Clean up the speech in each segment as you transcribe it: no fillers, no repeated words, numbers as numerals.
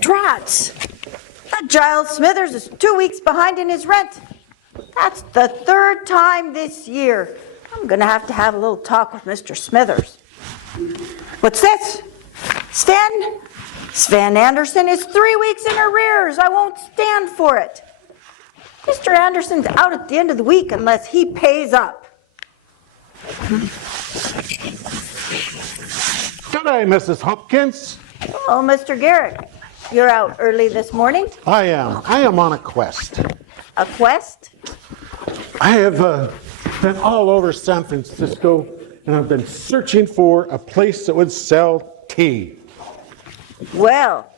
Drats! That Giles Smithers is 2 weeks behind in his rent. That's the third time this year. I'm gonna have to have a little talk with Mr. Smithers. What's this? Sven Anderson is 3 weeks in arrears. I won't stand for it. Mr. Anderson's out at the end of the week unless he pays up. Good day, Mrs. Hopkins. Oh, Mr. Garrick, you're out early this morning? I am on a quest. A quest? I have been all over San Francisco, and I've been searching for a place that would sell tea. Well,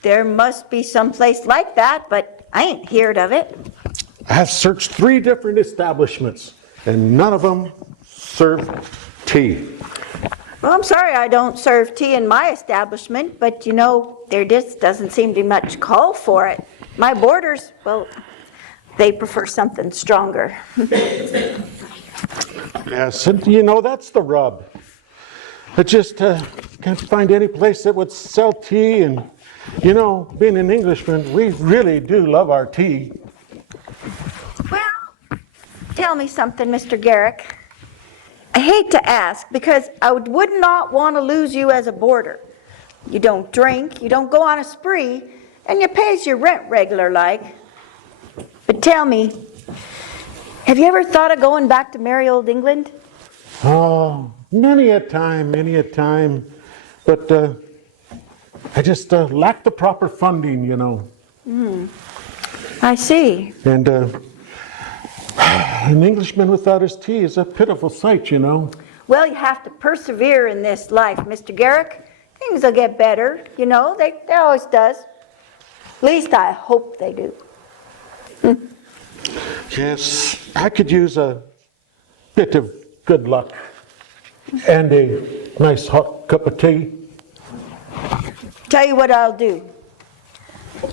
there must be some place like that, but I ain't heard of it. I have searched 3 different establishments, and none of them serve tea. Well, I'm sorry I don't serve tea in my establishment, but you know, there just doesn't seem to be much call for it. My boarders, well, they prefer something stronger. Yes, and you know, that's the rub. I just can't find any place that would sell tea, and you know, being an Englishman, we really do love our tea. Well, tell me something, Mr. Garrick. I hate to ask because I would not want to lose you as a boarder. You don't drink, you don't go on a spree, and you pays your rent regular like. But tell me, have you ever thought of going back to merry old England? Oh, many a time. But I just lack the proper funding, you know. I see. And an Englishman without his tea is a pitiful sight, you know. Well, you have to persevere in this life, Mr. Garrick. Things will get better, you know, they always does. At least I hope they do. Yes, I could use a bit of good luck and a nice hot cup of tea. Tell you what I'll do.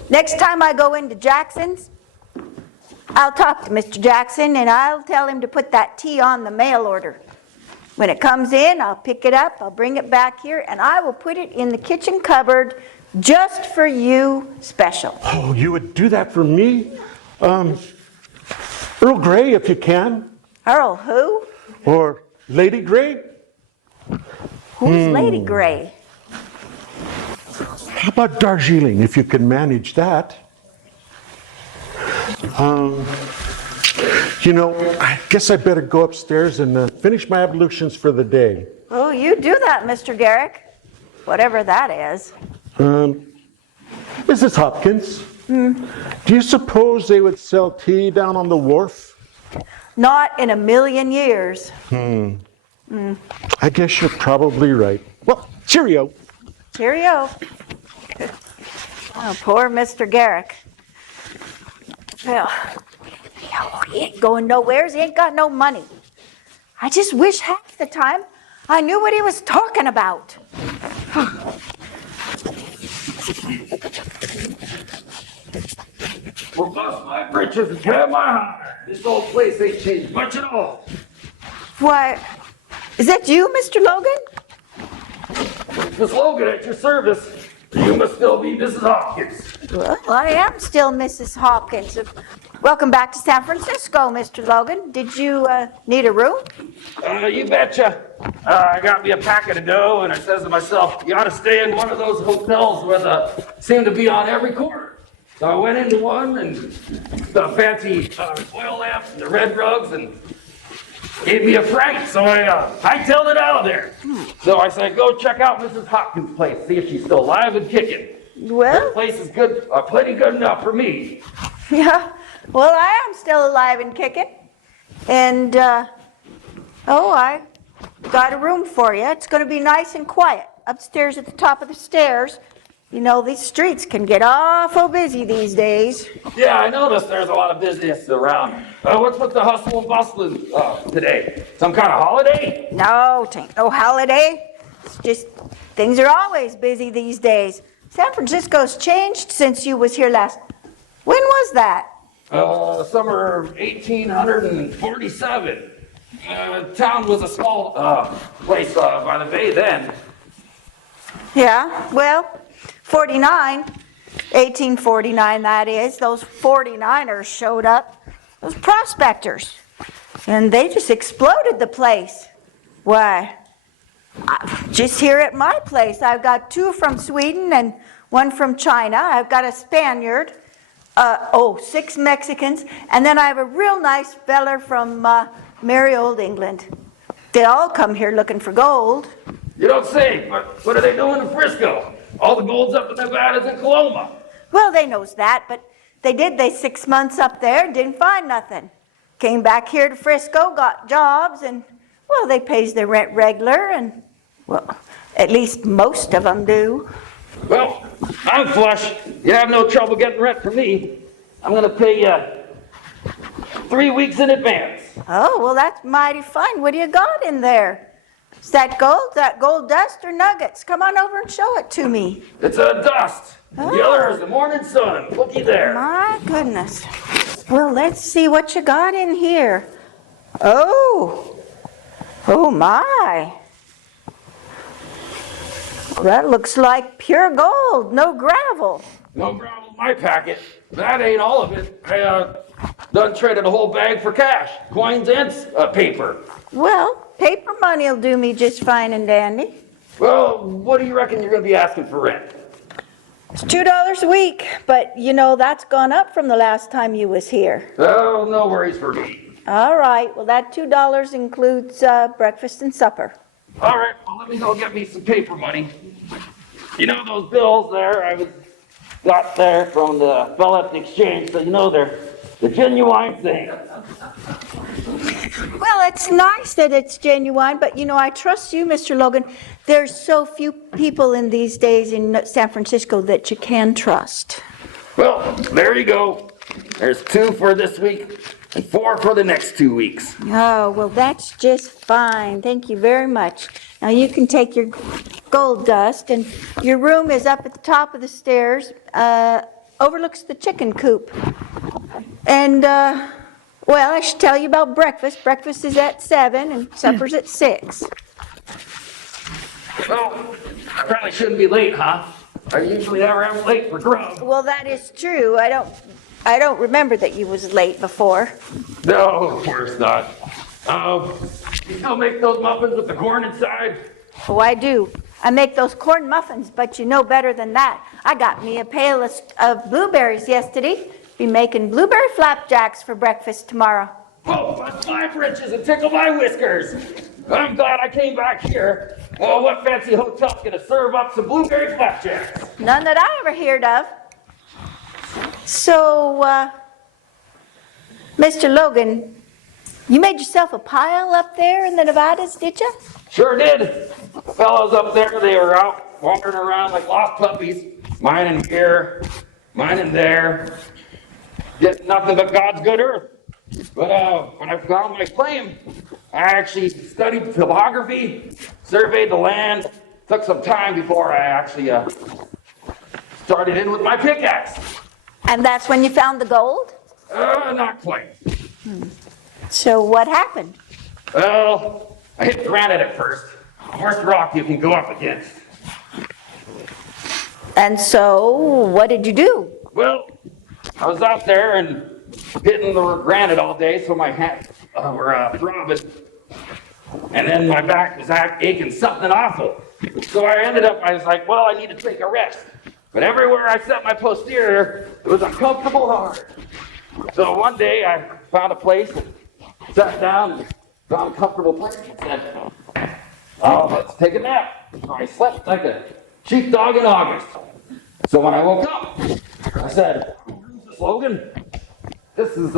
Next time I go into Jackson's, I'll talk to Mr. Jackson and I'll tell him to put that tea on the mail order. When it comes in, I'll pick it up, I'll bring it back here, and I will put it in the kitchen cupboard just for you special. Oh, you would do that for me? Earl Grey, if you can. Earl who? Or Lady Grey. Who's Lady Grey? How about Darjeeling, if you can manage that? You know, I guess I better go upstairs and finish my ablutions for the day. Oh, you do that, Mr. Garrick. Whatever that is. Mrs. Hopkins, do you suppose they would sell tea down on the wharf? Not in a million years. I guess you're probably right. Well, cheerio. Cheerio. Oh, poor Mr. Garrick. Well, he ain't going nowheres. He ain't got no money. I just wish half the time I knew what he was talking about. Well, bust my britches and grab my heart. This old place ain't changed much at all. Why, is that you, Mr. Logan? Miss Logan, at your service. You must still be Mrs. Hopkins. Well, I am still Mrs. Hopkins. Welcome back to San Francisco, Mr. Logan. Did you need a room? You betcha. I got me a packet of dough, and I says to myself, you ought to stay in one of those hotels where seem to be on every corner. So I went into one, and the fancy oil lamps and the red rugs, and gave me a fright, so I hightailed it out of there. So I said, go check out Mrs. Hopkins' place, see if she's still alive and kicking. Well, That place is good, plenty good enough for me. yeah. Well, I am still alive and kicking. And, I got a room for you. It's going to be nice and quiet upstairs at the top of the stairs. You know, these streets can get awful busy these days. Yeah, I noticed there's a lot of business around. What's with the hustle and bustling today? Some kind of holiday? No, 'tain't no holiday. It's just things are always busy these days. San Francisco's changed since you was here last. When was that? Summer of 1847. Town was a small place by the bay then. Yeah, well, 1849 that is, those 49ers showed up, those prospectors, and they just exploded the place. Why, just here at my place, I've got 2 from Sweden and 1 from China. I've got a Spaniard, 6 Mexicans, and then I have a real nice feller from merry old England. They all come here looking for gold. You don't say, but what are they doing in Frisco? All the gold's up in Nevada's in Coloma. Well, they knows that, but they 6 months up there and didn't find nothing. Came back here to Frisco, got jobs, and, well, they pays their rent regular, and, well, at least most of them do. Well, I'm flush. You have no trouble getting rent from me. I'm gonna pay you 3 weeks in advance. Oh, well, that's mighty fine. What do you got in there? Is that gold dust or nuggets? Come on over and show it to me. It's a dust. Oh. Yellow as the morning sun. Looky there. My goodness. Well, let's see what you got in here. Oh my. That looks like pure gold, no gravel. No gravel in my packet. That ain't all of it. I done traded a whole bag for cash, coins and paper. Well, paper money will do me just fine and dandy. Well, what do you reckon you're gonna be asking for rent? It's $2 a week, but you know that's gone up from the last time you was here. Oh, no worries for me. All right, well that $2 includes breakfast and supper. All right, well, let me go get me some paper money. You know those bills there got there from the fella at the exchange, so you know they're the genuine thing. Well, it's nice that it's genuine, but you know, I trust you, Mr. Logan. There's so few people in these days in San Francisco that you can trust. Well, there you go. There's 2 for this week and 4 for the next 2 weeks. Oh, well, that's just fine. Thank you very much. Now you can take your gold dust, and your room is up at the top of the stairs, overlooks the chicken coop. And, well, I should tell you about breakfast. Breakfast is at 7 and supper's at 6. Well, I probably shouldn't be late, huh? I usually never am late for grub. Well, that is true. I don't remember that you was late before. No, of course not. You still make those muffins with the corn inside? Oh, I do. I make those corn muffins, but you know better than that. I got me a pail of blueberries yesterday. Be making blueberry flapjacks for breakfast tomorrow. Oh, bust my britches and tickle my whiskers. I'm glad I came back here. Well, what fancy hotel's gonna serve up some blueberry flapjacks? None that I ever heard of. So, Mr. Logan, you made yourself a pile up there in the Nevadas, did you? Sure did. The fellows up there, they were out wandering around like lost puppies, mining here, mining there, getting nothing but God's good earth. But when I found my claim, I actually studied topography, surveyed the land, took some time before I actually started in with my pickaxe. And that's when you found the gold? Not quite. So what happened? Well, I hit granite at first. Worst rock you can go up against. And so, what did you do? Well, I was out there and hitting the granite all day, so my hands were throbbing. And then my back was aching something awful. So I was like, well, I need to take a rest. But everywhere I set my posterior, it was uncomfortable hard. So one day I found a place, and sat down, and found a comfortable place, and said, oh, let's take a nap. So I slept like a sheepdog in August. So when I woke up, I said, Logan, this is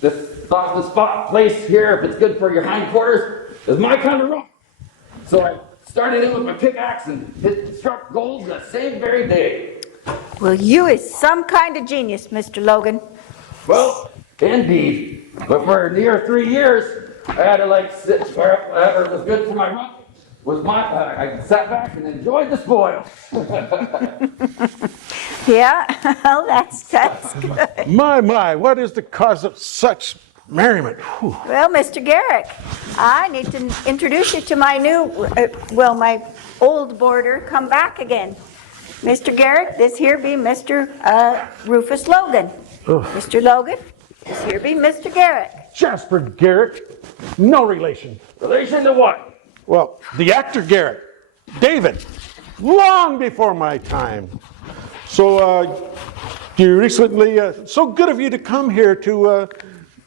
this off the spot place here, if it's good for your hindquarters, is my kind of rock. So I started in with my pickaxe and struck gold the same very day. Well, you is some kind of genius, Mr. Logan. Well, indeed. But for near 3 years, I had to sit wherever was good for my rock. I sat back and enjoyed the spoils. Yeah, well, that's good. My, what is the cause of such merriment. Whew. Well, Mr. Garrick, I need to introduce you to my my old boarder come back again. Mr. Garrick, this here be Mr. Rufus Logan. Ugh. Mr. Logan, this here be Mr. Garrick. Jasper Garrick, no relation. Relation to what? Well, the actor Garrick, David, long before my time. So, you recently, so good of you to come here to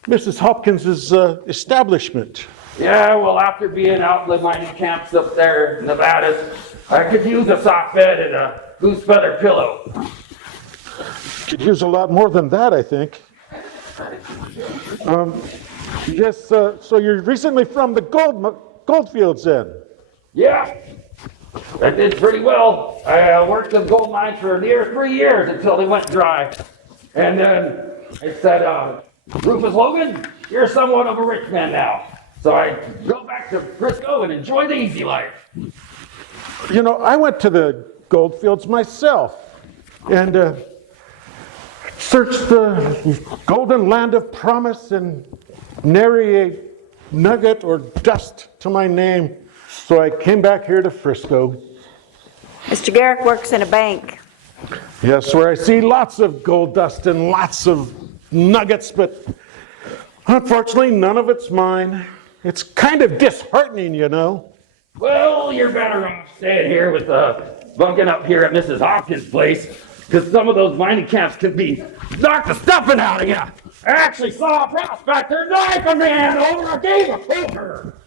Mrs. Hopkins's establishment. Yeah, well, after being out in the mining camps up there in Nevada, I could use a soft bed and a goose feather pillow. Could use a lot more than that, I think. Yes, so you're recently from the goldfields then? Yeah, I did pretty well. I worked in gold mines for near 3 years until they went dry. And then I said, Rufus Logan, you're somewhat of a rich man now. So I go back to Frisco and enjoy the easy life. You know, I went to the goldfields myself and searched the golden land of promise and nary a nugget or dust to my name. So I came back here to Frisco. Mr. Garrick works in a bank. Yes, where I see lots of gold dust and lots of nuggets, but unfortunately none of it's mine. It's kind of disheartening, you know. Well, you're better off staying here with bunking up here at Mrs. Hopkins' place, because some of those mining camps could be knock the stuffing out of you. I actually saw a prospector knife a man over a game of poker.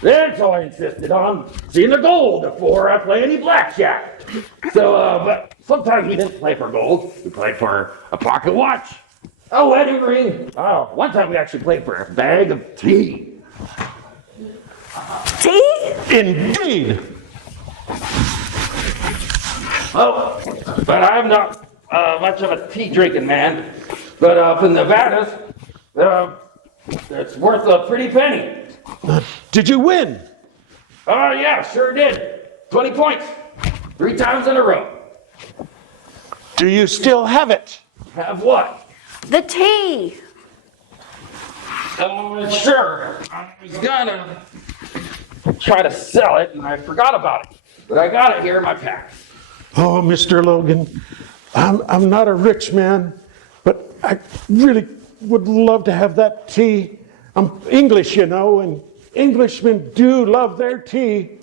Then so I insisted on seeing the gold before I play any blackjack. So, but sometimes we didn't play for gold. We played for a pocket watch, a wedding ring. Oh, one time we actually played for a bag of tea. Tea? Indeed. Oh, but I'm not much of a tea drinking man. But up in Nevada's, it's worth a pretty penny. Did you win? Oh, yeah, sure did. 20 points. 3 times in a row. Do you still have it? Have what? The tea. Sure. I was gonna try to sell it, and I forgot about it. But I got it here in my pack. Oh, Mr. Logan, I'm not a rich man, but I really would love to have that tea. I'm English, you know, and Englishmen do love their tea.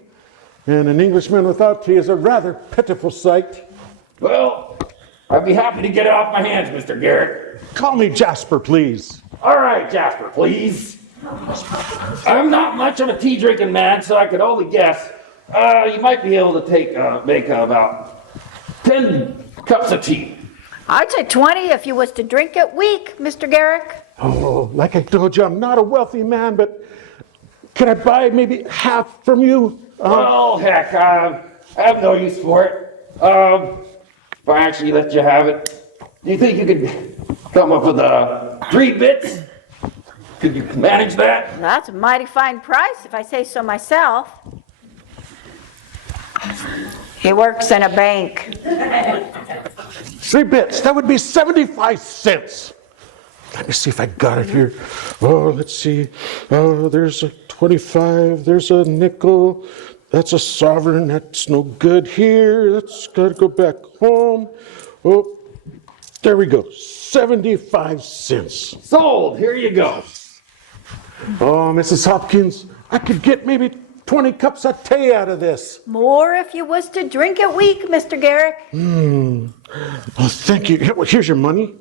And an Englishman without tea is a rather pitiful sight. Well, I'd be happy to get it off my hands, Mr. Garrett. Call me Jasper, please. All right, Jasper, please. I'm not much of a tea drinking man, so I could only guess. You might be able to make about 10 cups of tea. I'd say 20 if you was to drink it weak, Mr. Garrick. Oh, like I told you, I'm not a wealthy man, but can I buy maybe half from you? Well, heck, I have no use for it. If I actually let you have it, do you think you could come up with 3 bits? Could you manage that? That's a mighty fine price if I say so myself. He works in a bank. 3 bits, that would be 75 cents. Let me see if I got it here. Oh, let's see. Oh, there's a 25, there's a nickel. That's a sovereign, that's no good here. That's gotta go back home. Oh, there we go, 75 cents. Sold, here you go. Oh, Mrs. Hopkins, I could get maybe 20 cups of tea out of this. More if you was to drink it weak, Mr. Garrick. Oh, thank you. Well, here's your money,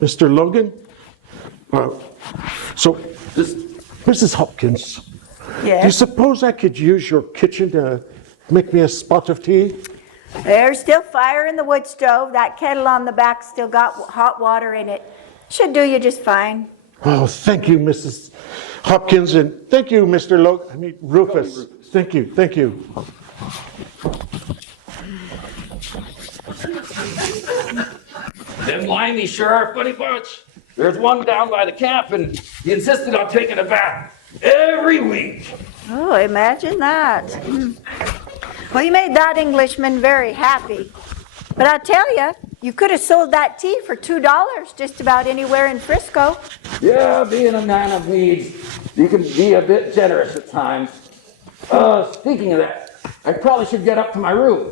Mr. Logan. So, Mrs. Hopkins, do you Yes. suppose I could use your kitchen to make me a spot of tea? There's still fire in the wood stove. That kettle on the back still got hot water in it. Should do you just fine. Oh, thank you, Mrs. Hopkins, and thank you, Mr. Rufus. Thank you, thank you. Them limey sure are a funny bunch. There's one down by the camp, and he insisted on taking a bath every week. Oh, imagine that. Well, you made that Englishman very happy. But I tell you, You could have sold that tea for $2 just about anywhere in Frisco. Yeah, being a man of needs, you can be a bit generous at times. Speaking of that, I probably should get up to my room.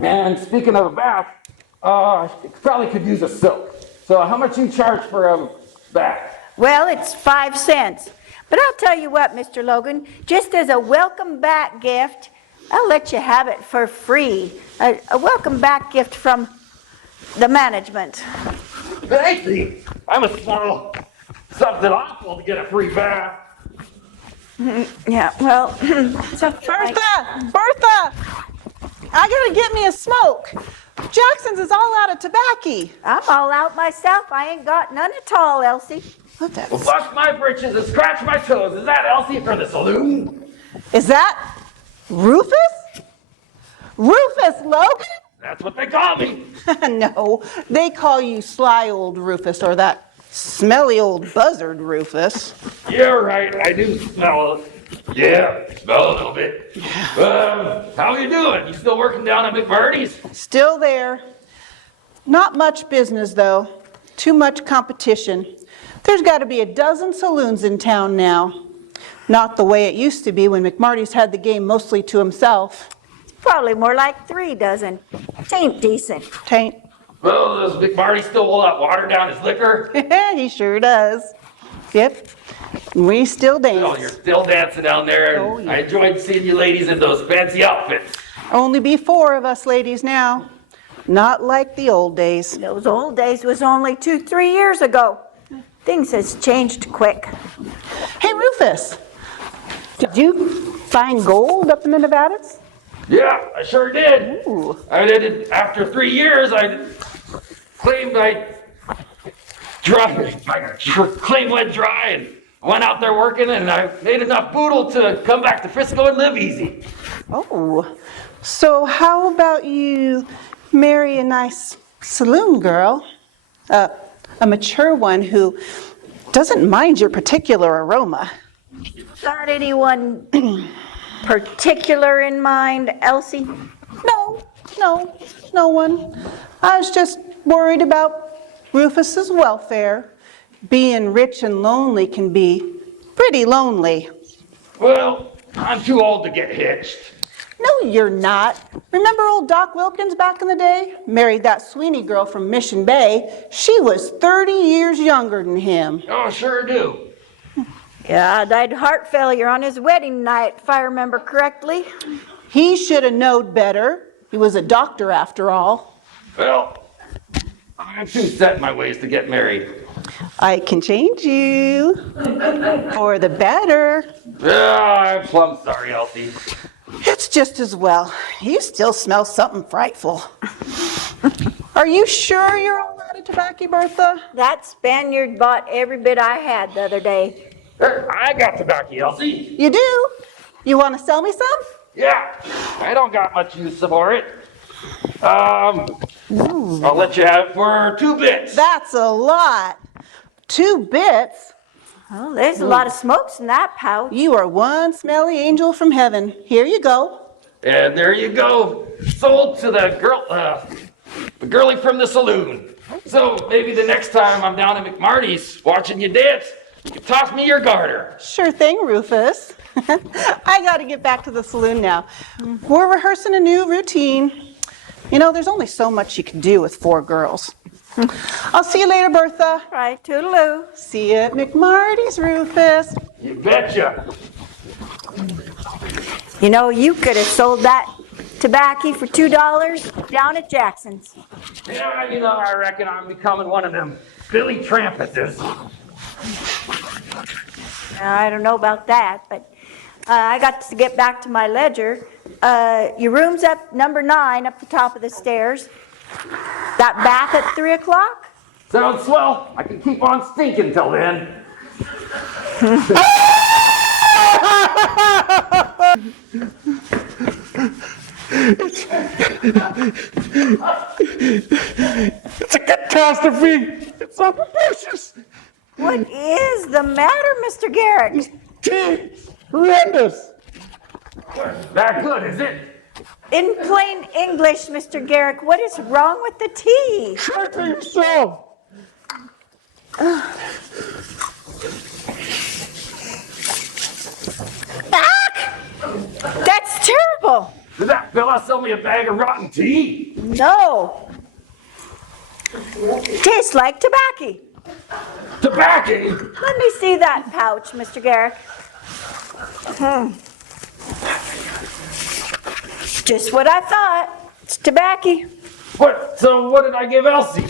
And speaking of a bath, I probably could use a soak. So how much you charge for a bath? Well, it's 5 cents. But I'll tell you what, Mr. Logan, just as a welcome back gift, I'll let you have it for free. A welcome back gift from the management. Thank you. I must smell something awful to get a free bath. Yeah, well, something like- Bertha! I gotta get me a smoke. Jackson's is all out of tobacco. I'm all out myself. I ain't got none at all, Elsie. What the? Well, bust my britches and scratch my toes. Is that Elsie for the saloon? Is that Rufus? Rufus Logan? That's what they call me. No, they call you Sly Old Rufus or that smelly old buzzard Rufus. You're right. I do smell it. Yeah, smell a little bit. How you doing? You still working down at McMurdy's? Still there. Not much business though. Too much competition. There's got to be a dozen saloons in town now. Not the way it used to be when McMarty's had the game mostly to himself. Probably more like 3 dozen. Tain't decent. Tain't. Well, does McMarty still water down his liquor? He sure does. Yep. We still dance. Oh, you're still dancing down there. And Oh, yeah. I enjoyed seeing you ladies in those fancy outfits. Only be 4 of us ladies now. Not like the old days. Those old days was only 2-3 years ago. Things has changed quick. Hey, Rufus, did you find gold up in the Nevadas? Yeah, I sure did. Ooh. I did. After 3 years, I claimed I went dry and went out there working, and I made enough boodle to come back to Frisco and live easy. Oh, so how about you marry a nice saloon girl? A mature one who doesn't mind your particular aroma. Got anyone particular in mind, Elsie? No one. I was just worried about Rufus's welfare. Being rich and lonely can be pretty lonely. Well, I'm too old to get hitched. No, you're not. Remember old Doc Wilkins back in the day? Married that Sweeney girl from Mission Bay. She was 30 years younger than him. Oh, sure do. Yeah, died of heart failure on his wedding night, if I remember correctly. He should have knowed better. He was a doctor after all. Well, I'm too set in my ways to get married. I can change you for the better. I'm plumb sorry, Elsie. It's just as well. You still smell something frightful. Are you sure you're all out of tobacco, Bertha? That Spaniard bought every bit I had the other day. I got tobacco, Elsie. You do? You want to sell me some? Yeah, I don't got much use for it. I'll let you have it for 2 bits. That's a lot. 2 bits? Well, there's a lot of smokes in that pouch. You are one smelly angel from heaven. Here you go. And there you go. Sold to the girlie from the saloon. So maybe the next time I'm down at McMarty's watching you dance, you can toss me your garter. Sure thing, Rufus. I got to get back to the saloon now. We're rehearsing a new routine. You know, there's only so much you can do with 4 girls. I'll see you later, Bertha. Right, toodaloo. See you at McMarty's, Rufus. You betcha. You know, you could have sold that tobacco for $2 down at Jackson's. Yeah, I reckon I'm becoming one of them Billy Trampuses. I don't know about that, but I got to get back to my ledger. Your room's up number 9 up the top of the stairs. That bath at 3 o'clock? Sounds swell. I can keep on stinking till then. It's a catastrophe. It's atrocious. What is the matter, Mr. Garrett? Tea, horrendous. That good, is it? In plain English, Mr. Garrick, what is wrong with the tea? Try it for yourself. That's terrible. Did that fella sell me a bag of rotten tea? No. Tastes like tobacco. Tobacco? Let me see that pouch, Mr. Garrick. Just what I thought. It's tobacco. What? So what did I give Elsie?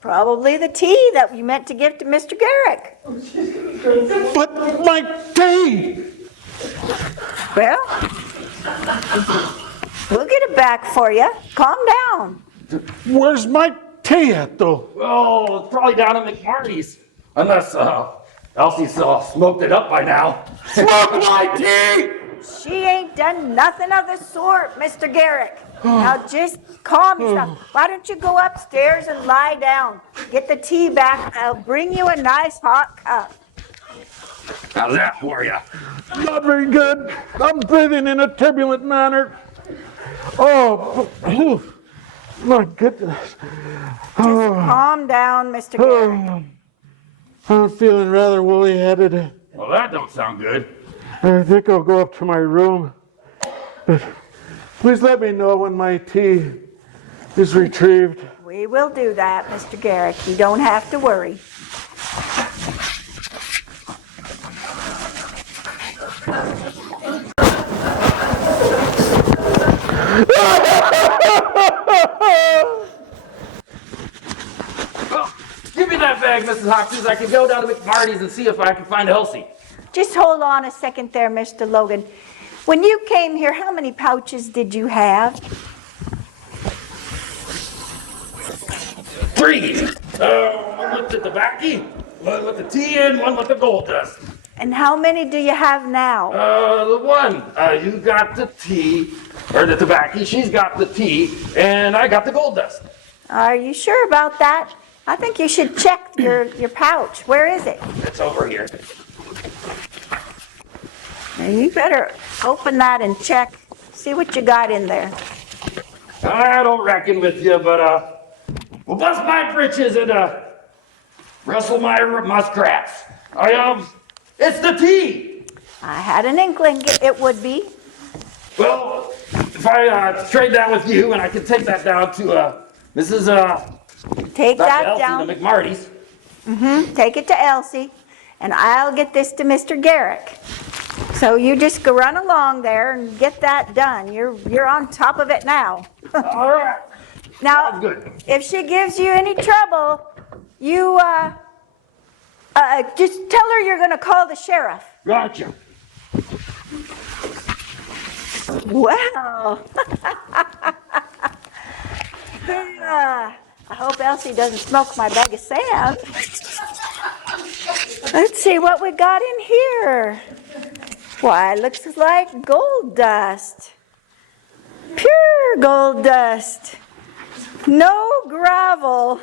Probably the tea that you meant to give to Mr. Garrick. But my tea! Well, we'll get it back for you. Calm down. Where's my tea at, though? Oh, it's probably down at McMarty's. Unless Elsie's smoked it up by now. Smoke my tea! She ain't done nothing of the sort, Mr. Garrick. Now just calm yourself. Why don't you go upstairs and lie down? Get the tea back. I'll bring you a nice hot cup. How's that for you? Not very good. I'm breathing in a turbulent manner. Oh, my goodness. Calm down, Mr. Garrick. I'm feeling rather woolly-headed. Well, that don't sound good. I think I'll go up to my room. But please let me know when my tea is retrieved. We will do that, Mr. Garrick. You don't have to worry. Well, give me that bag, Mrs. Hopkins. I can go down to McMarty's and see if I can find Elsie. Just hold on a second there, Mr. Logan. When you came here, how many pouches did you have? 3. One with the tobacco, one with the tea, and one with the gold dust. And how many do you have now? The one. You got the tea, or the tobacco, she's got the tea, and I got the gold dust. Are you sure about that? I think you should check your pouch. Where is it? It's over here. Now you better open that and check. See what you got in there. I don't reckon with you, but, well, bust my britches and, wrestle my muskrats. It's the tea! I had an inkling it would be. Well, if I, trade that with you, and I can take that down to, Mrs., Take that Elsie down. to McMarty's. Take it to Elsie, and I'll get this to Mr. Garrick. So you just go run along there and get that done. You're on top of it now. All right. Now, Sounds good. if she gives you any trouble, you just tell her you're going to call the sheriff. Gotcha. Wow. I hope Elsie doesn't smoke my bag of sand. Let's see what we got in here. Why, it looks like gold dust. Pure gold dust. No gravel.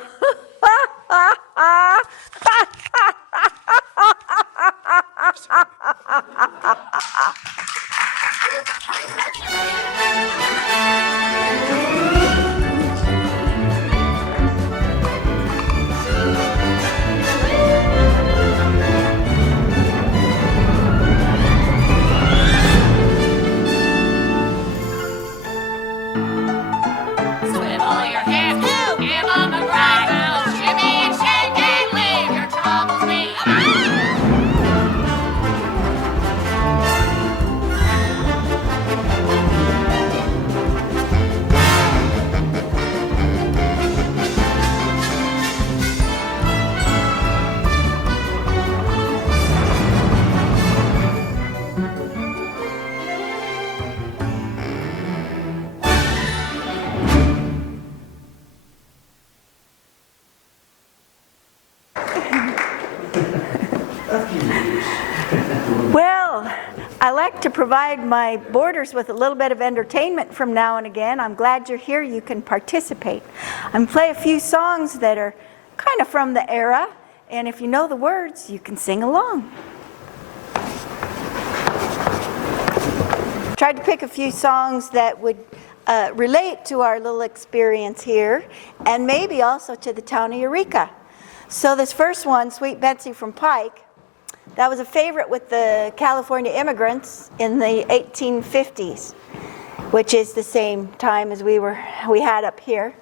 Swivel your hips, get on the ground now. Shimmy and shake and leave your troubles behind. Well, I like to provide my boarders with a little bit of entertainment from now and again. I'm glad you're here. You can participate. I'm play a few songs that are kind of from the era, and if you know the words, you can sing along. Tried to pick a few songs that would relate to our little experience here, and maybe also to the town of Eureka. So this first one, Sweet Betsy from Pike, that was a favorite with the California immigrants in the 1850s, which is the same time as we had up here.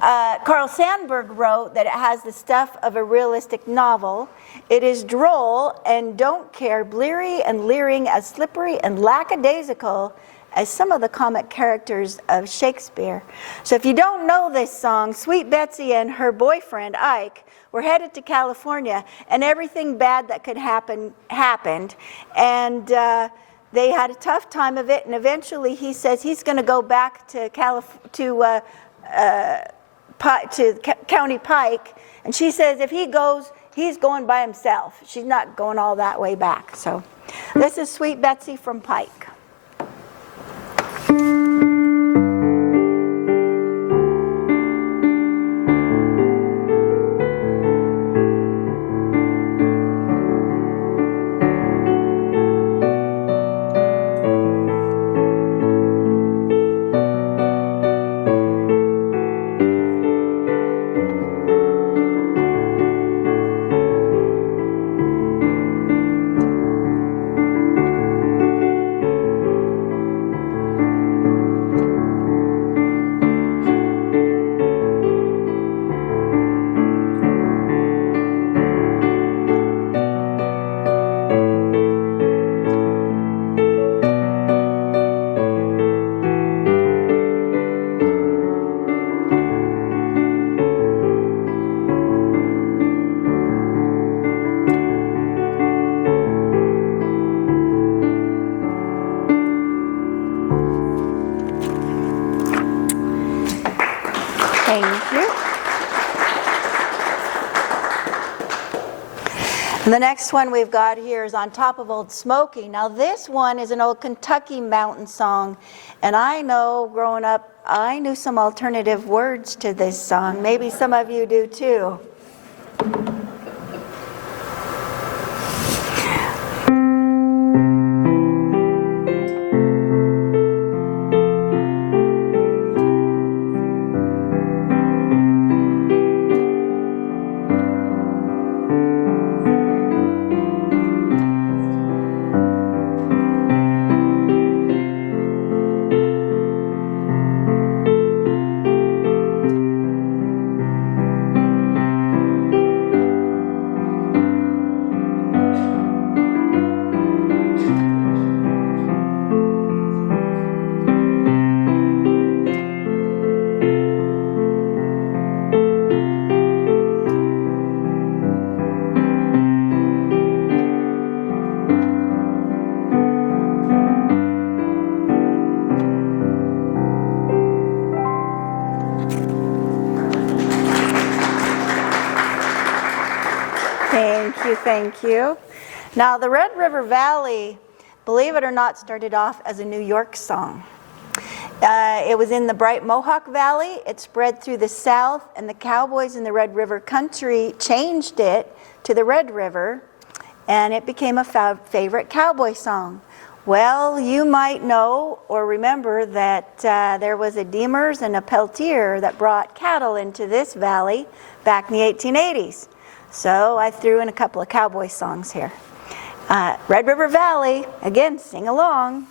Carl Sandburg wrote that it has the stuff of a realistic novel. It is droll and don't care, bleary and leering, as slippery and lackadaisical as some of the comic characters of Shakespeare. So if you don't know this song, Sweet Betsy and her boyfriend, Ike, were headed to California, and everything bad that could happen happened. And they had a tough time of it, and eventually he says he's going to go back to County Pike, and she says if he goes, he's going by himself. She's not going all that way back. So this is Sweet Betsy from Pike. The next one we've got here is On Top of Old Smoky. Now this one is an old Kentucky mountain song, and I know growing up I knew some alternative words to this song. Maybe some of you do too. Thank you. Now, the Red River Valley, believe it or not, started off as a New York song. It was in the Bright Mohawk Valley. It spread through the South, and the cowboys in the Red River country changed it to the Red River, and it became a favorite cowboy song. Well, you might know or remember that there was a Deemers and a Peltier that brought cattle into this valley back in the 1880s. So I threw in a couple of cowboy songs here. Red River Valley, again, sing along.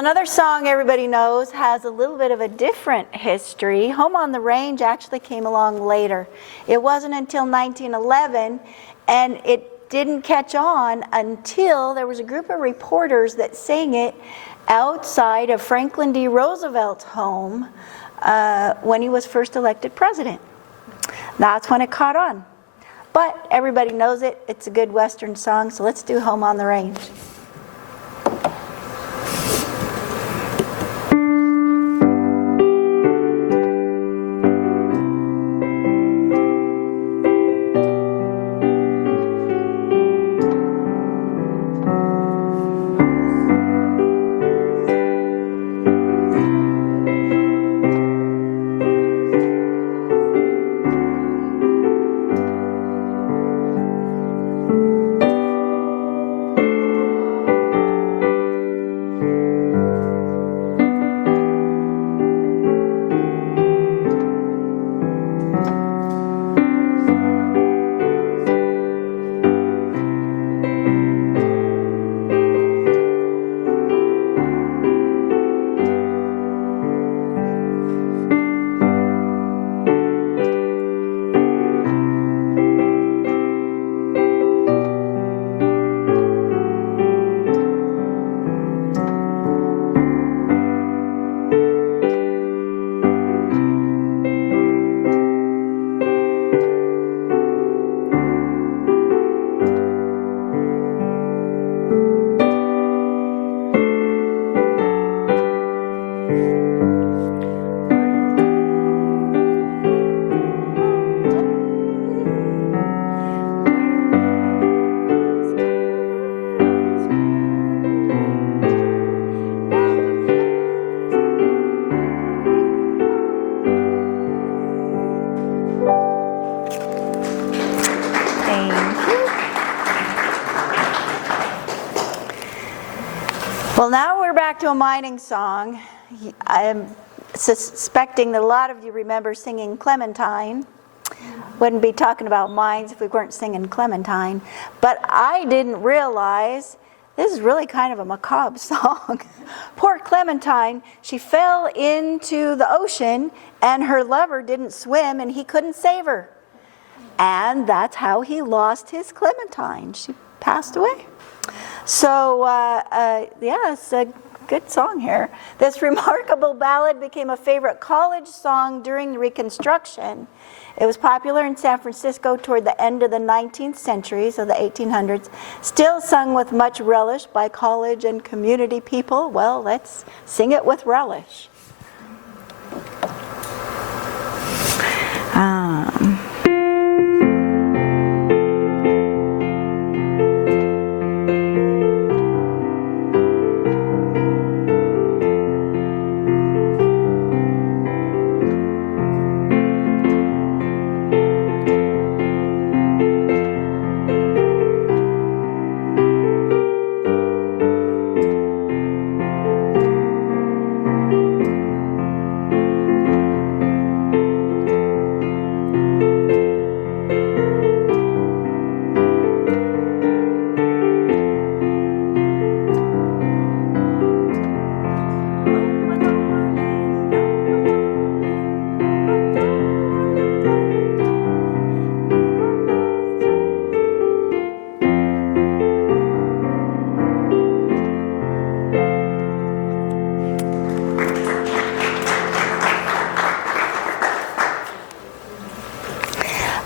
another song everybody knows has a little bit of a different history. Home on the Range actually came along later. It wasn't until 1911, and it didn't catch on until there was a group of reporters that sang it outside of Franklin D. Roosevelt's home when he was first elected president. That's when it caught on. But everybody knows it. It's a good Western song, so let's do Home on the Range. Well, now we're back to a mining song. I'm suspecting that a lot of you remember singing Clementine. Wouldn't be talking about mines if we weren't singing Clementine. But I didn't realize this is really kind of a macabre song. Poor Clementine, she fell into the ocean and her lover didn't swim and he couldn't save her. And that's how he lost his Clementine. She passed away. So, yeah, it's a good song here. This remarkable ballad became a favorite college song during Reconstruction. It was popular in San Francisco toward the end of the 19th century, so the 1800s. Still sung with much relish by college and community people. Well, let's sing it with relish.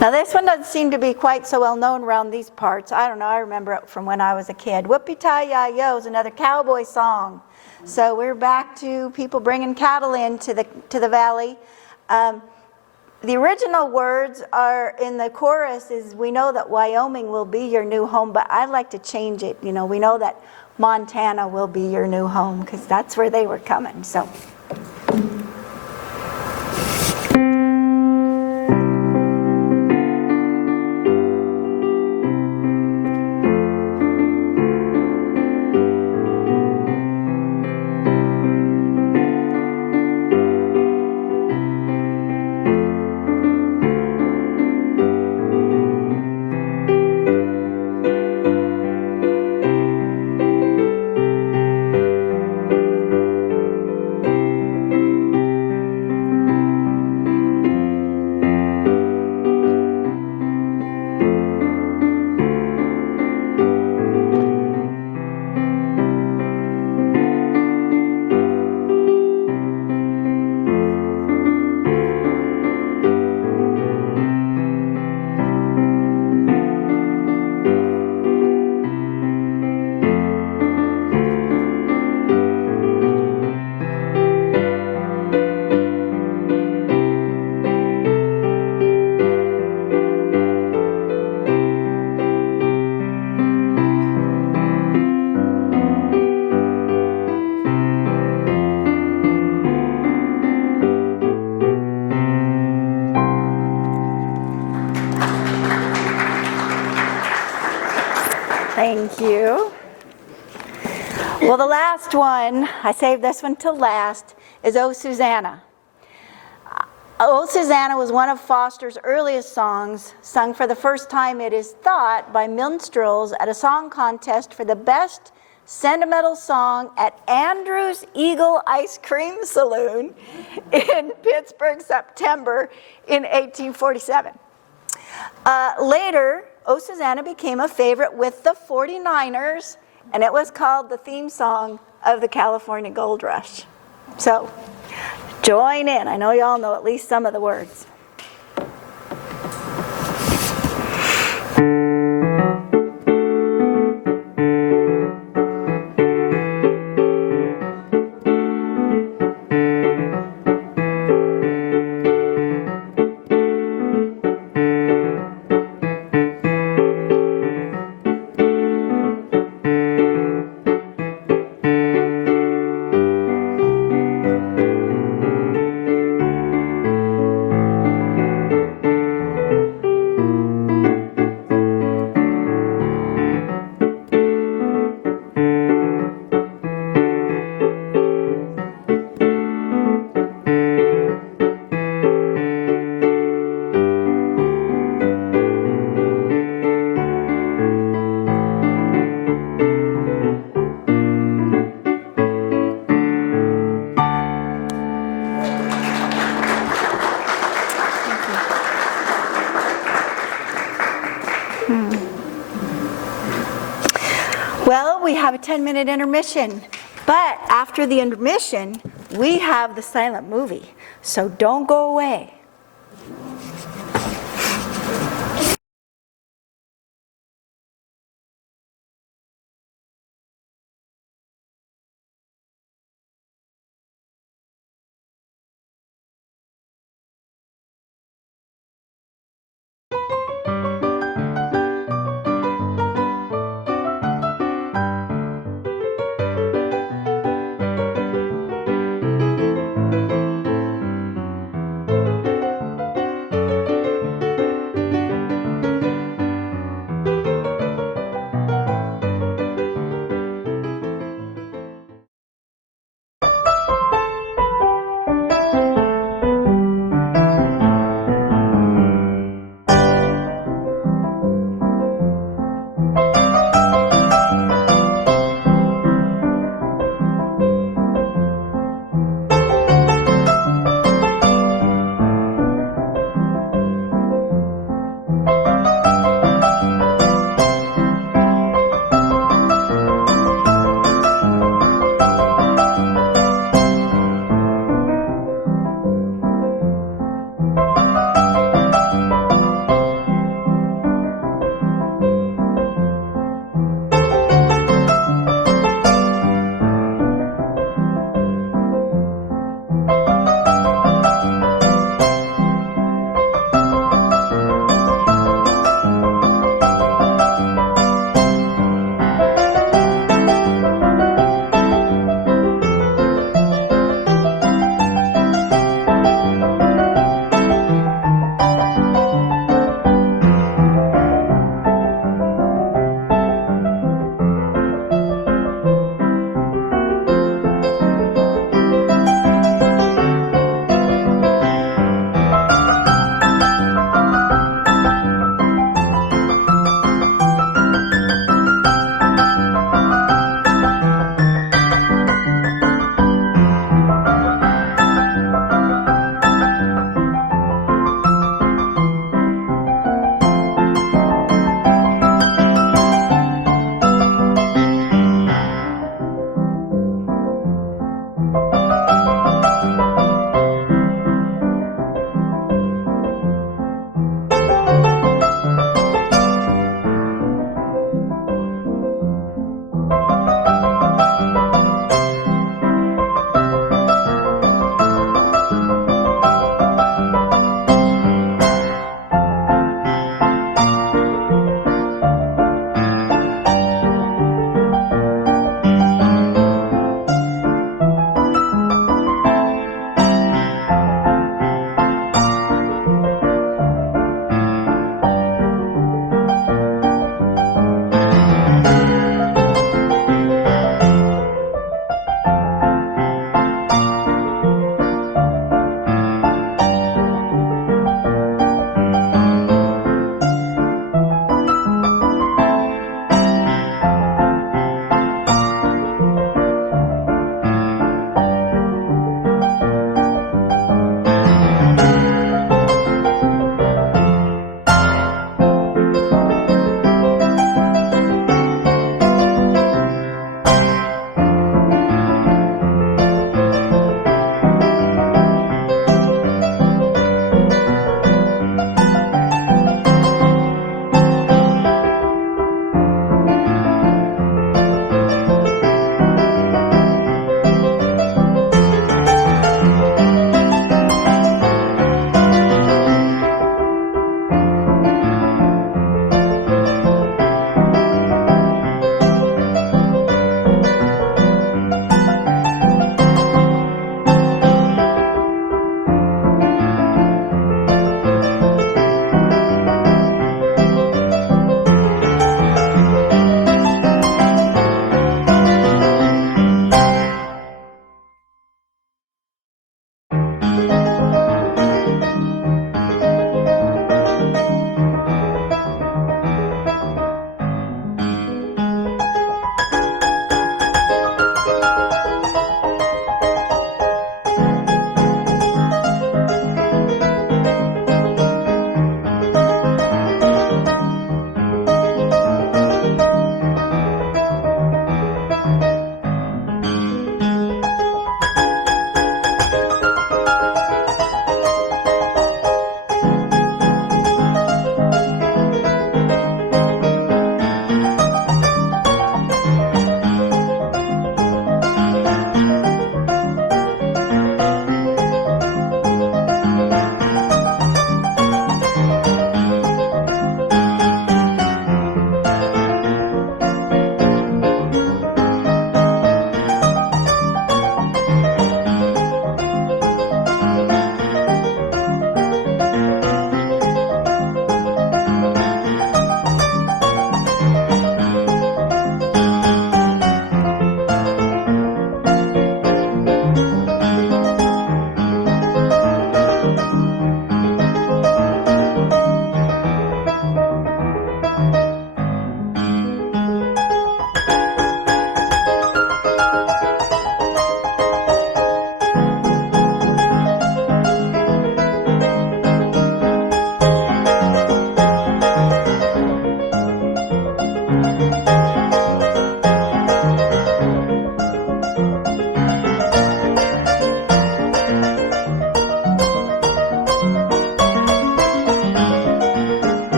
Now this one doesn't seem to be quite so well known around these parts. I don't know, I remember it from when I was a kid. Whoopie-Tie-Yi-Yo is another cowboy song. So we're back to people bringing cattle into the valley. The original words are in the chorus is, we know that Wyoming will be your new home, but I'd like to change it. You know, we know that Montana will be your new home, because that's where they were coming, so. Thank you. Well, the last one, I saved this one till last, is Oh Susanna. Oh Susanna was one of Foster's earliest songs, sung for the first time, it is thought, by minstrels at a song contest for the best sentimental song at Andrew's Eagle Ice Cream Saloon in Pittsburgh, September in 1847. Later, Oh Susanna became a favorite with the 49ers, and it was called the theme song of the California Gold Rush. So, join in. I know you all know at least some of the words. Well, we have a 10-minute intermission, but after the intermission, we have the silent movie, so don't go away.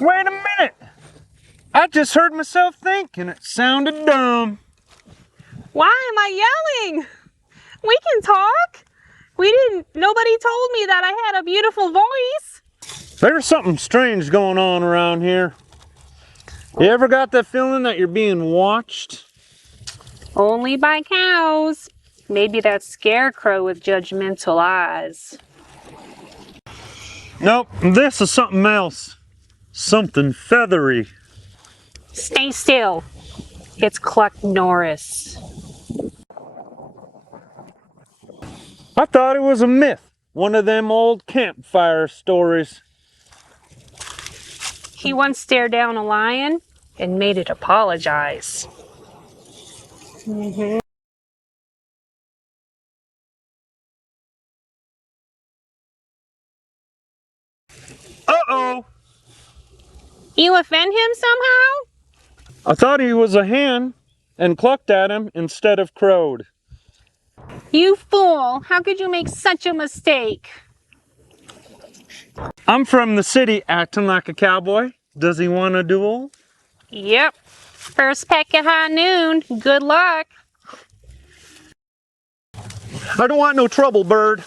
Wait a minute! I just heard myself think and it sounded dumb. Why am I yelling? We can talk. Nobody told me that I had a beautiful voice. There's something strange going on around here. You ever got that feeling that you're being watched? Only by cows. Maybe that scarecrow with judgmental eyes. Nope, this is something else. Something feathery. Stay still. It's Cluck Norris. I thought it was a myth. One of them old campfire stories. He once stared down a lion and made it apologize. Uh-oh! You offend him somehow? I thought he was a hen and clucked at him instead of crowed. You fool! How could you make such a mistake? I'm from the city acting like a cowboy. Does he want a duel? Yep. First peck at high noon. Good luck. I don't want no trouble, bird.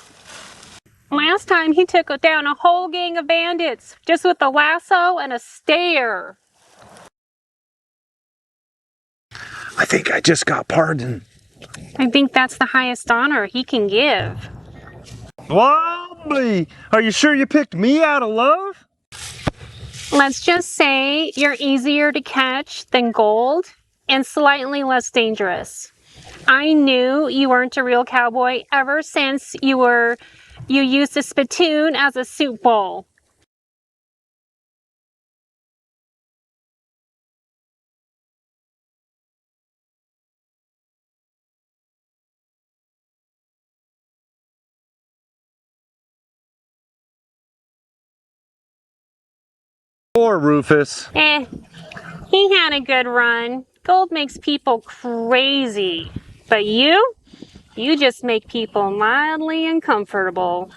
Last time he took down a whole gang of bandits just with a lasso and a stare. I think I just got pardoned. I think that's the highest honor he can give. Wobbly! Are you sure you picked me out of love? Let's just say you're easier to catch than gold and slightly less dangerous. I knew you weren't a real cowboy ever since you used a spittoon as a soup bowl. Poor Rufus. He had a good run. Gold makes people crazy. But you just make people mildly uncomfortable.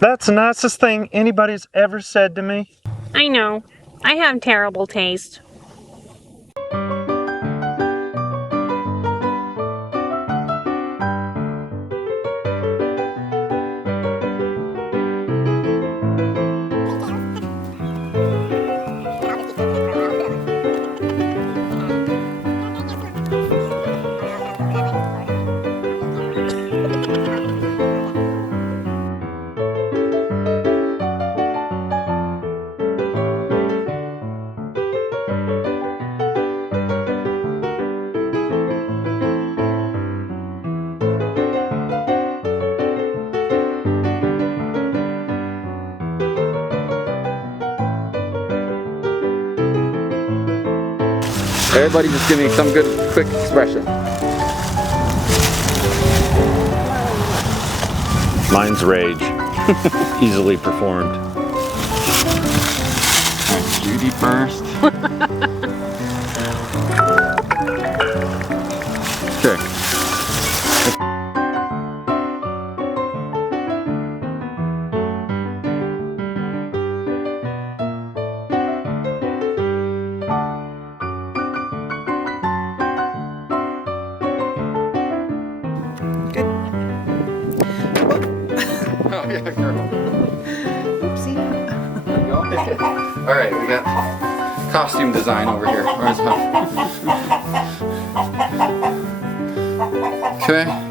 That's the nicest thing anybody's ever said to me. I know. I have terrible taste. Everybody just give me some good, quick expression. Mine's rage. Easily performed. Judy first. Okay. Oh yeah, girl. Oopsie. There you go. All right, we got costume design over here. Where's okay.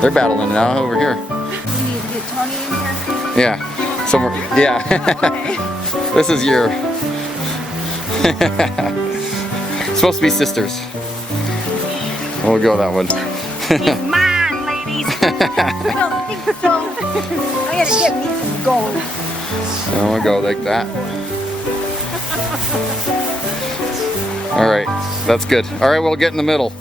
They're battling now over here. We need to get Tony in here. Yeah. Somewhere. Yeah. This is your. Supposed to be sisters. We'll go that one. He's mine, ladies. I don't think so. I gotta get me some gold. And we'll go like that. All right, that's good. All right, we'll get in the middle.